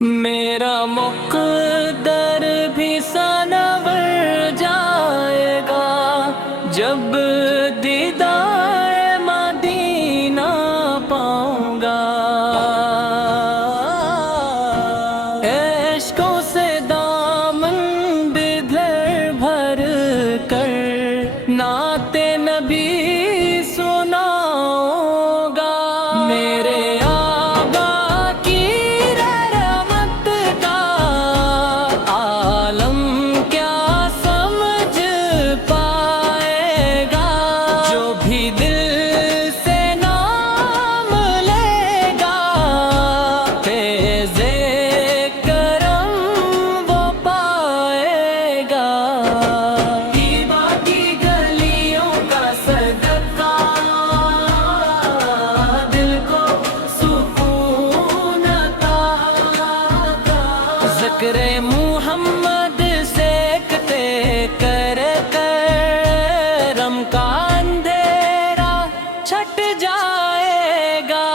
میرا مقدر بھی سنور جائے گا جب دیدار مدینہ پاؤں گا۔ عشقوں سے دامن بدھر بھر کر نعت نبی سناؤں گا۔ میرے آقا کی رحمت کا عالم کیا سمجھ پائے گا، جو بھی دل سے نام لے گا فیض کرم وہ پائے گا۔ طیبہ کی گلیوں کا صدقہ دل کو سکون عطا کا، ذکر محمد سیکھتے کر کرم کا اندھیرا چھٹ جائے گا۔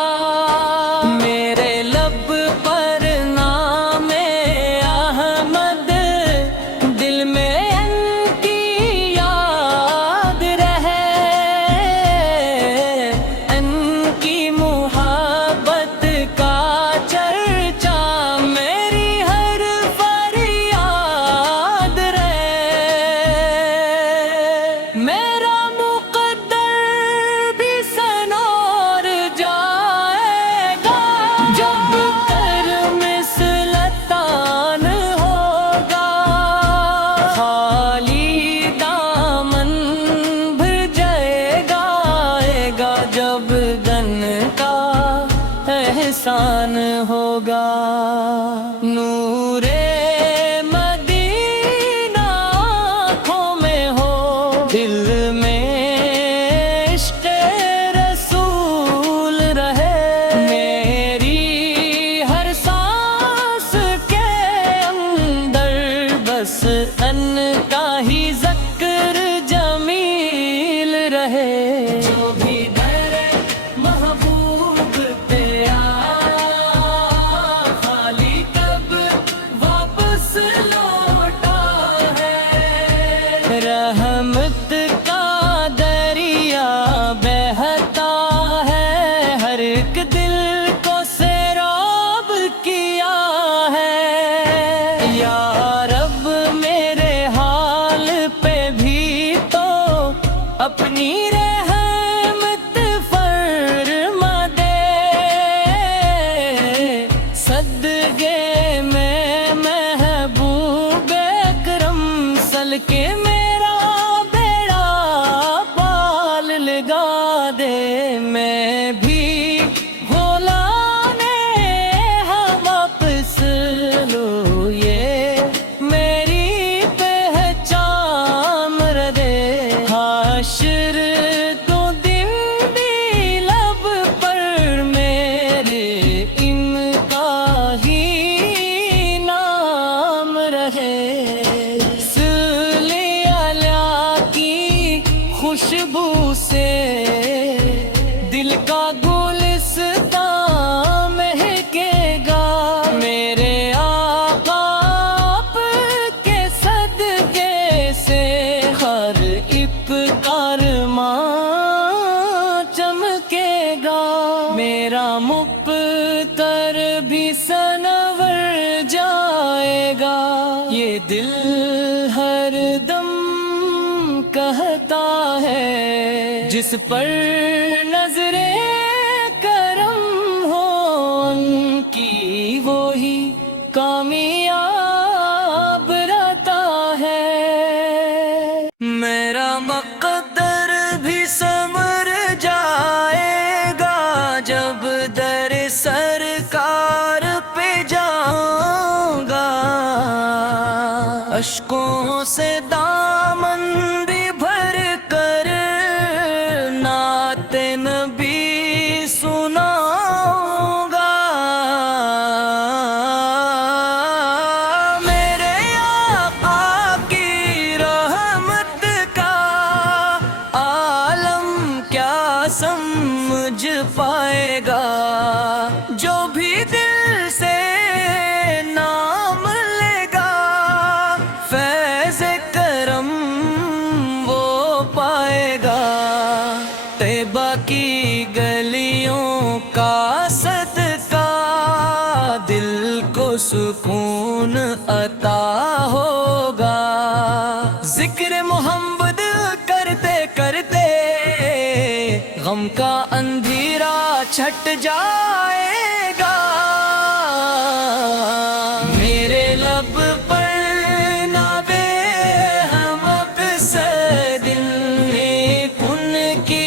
میرے لب پر نام احمد، دل میں ان کی یاد رہے، ان کی محبت کا چرچا میری ہر فریاد رہے۔ میرا مقدر بھی سنور جائے گا جب کر مثلتان ہوگا، خالی دامن بھر جائے گا جب گن کا احسان ہوگا۔ نور مدینہ آنکھوں میں ہو، دل میں عشق رسول رہے، میری ہر سانس کے اندر بس ان کا ہی ذکر جمیل رہے۔ جو بھی در محبوب پہ آیا خالی کب واپس لوٹا ہے، رحمت کا دریا بہتا ہے، ہر ایک دل کو سیراب کیا ہے۔ یا رب میرے حال پہ بھی تو اپنی رحمت فرما دے، صدقے میں محبوب اکرم سل کے میرا بیڑا پال لگا دے۔ میں بھی غلانے واپس لو، یہ میری پہچان دے، حشر تو دن بھی لب پر میرے ان کا ہی نام رہے۔ صلی اللہ کی خوشبو سے دل کا گلستان مہکے گا، میرے آقا آپ کے صدقے سے ہر ایک کارواں چمکے گا۔ میرا مقتر بھی سنور جائے گا، یہ دل ہر دم کہتا ہے، جس پر نظر کرم ہو ان کی وہی کامیاب رہتا ہے۔ میرا مقدر بھی سنور جائے گا جب در سرکار پہ جاؤں گا، اشکوں سے دامن بھی بھر کر نعت نبی سناؤں گا۔ میرے آقا کی رحمت کا عالم کیا سمجھ پائے گا، جو بھی دل سے کو سکون عطا ہوگا۔ ذکر محمد کرتے کرتے غم کا اندھیرا چھٹ جائے گا۔ میرے لب پر نابے ہم اب سے دل ان کی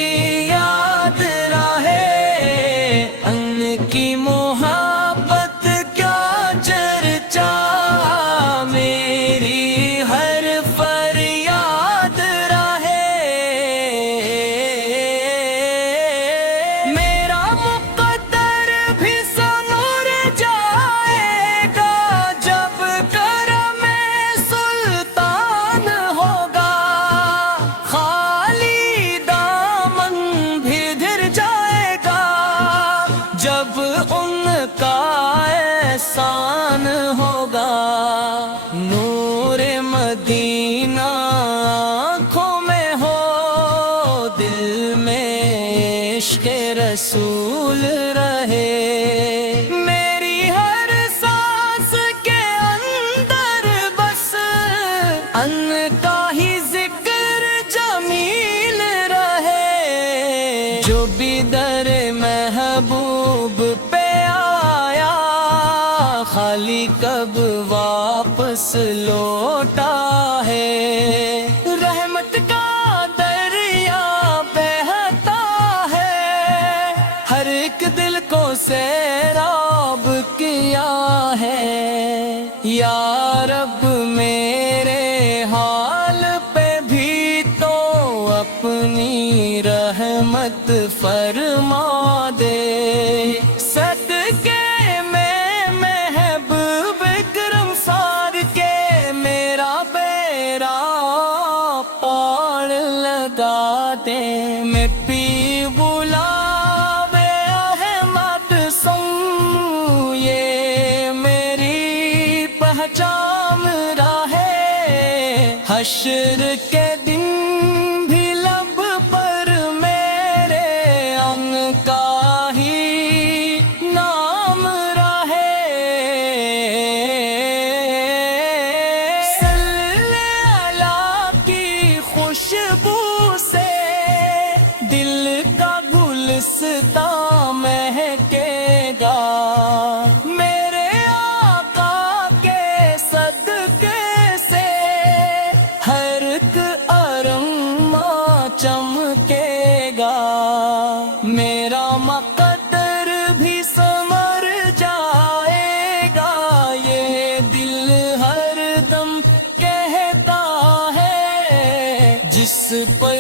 یاد رہے، ان کی محبت کیا چرچا، میری ہر فریاد رہے۔ میرا مقدر بھی سنور جائے گا جب کرم سلطان ہوگا، خالی دامن بھی دھر جائے گا جب ان کا احسان ہوگا۔ نور مدینہ آنکھوں میں ہو، دل میں عشق رسول رہے، میری ہر سانس کے اندر بس ان کا ہی ذکر جمیل رہے۔ جو بھی در محبوب پہ آیا خالی کب واپس لوٹا ہے، رحمت کا دریا بہتا ہے، ہر ایک دل کو سیراب کیا ہے۔ یا رب میرے حال پہ بھی تو اپنی رحمت فرما دے، صدقے میں محبوب کرم سار کے میرا بیڑا پار لگا دے۔ میں پی بلاوے احمد سنگ، یہ میری پہچان رہے، حشر کے دن بھی لب پر میرے ان کا ہی نام رہے۔ صلی اللہ کی خوشبو سے دل کا گلستان مہکے گا، میرے آقا کے صدقے سے ہر ایک ارما چمکے گا، میرا مقدر بھی سنور جائے گا، یہ دل ہر دم کہتا ہے جس پر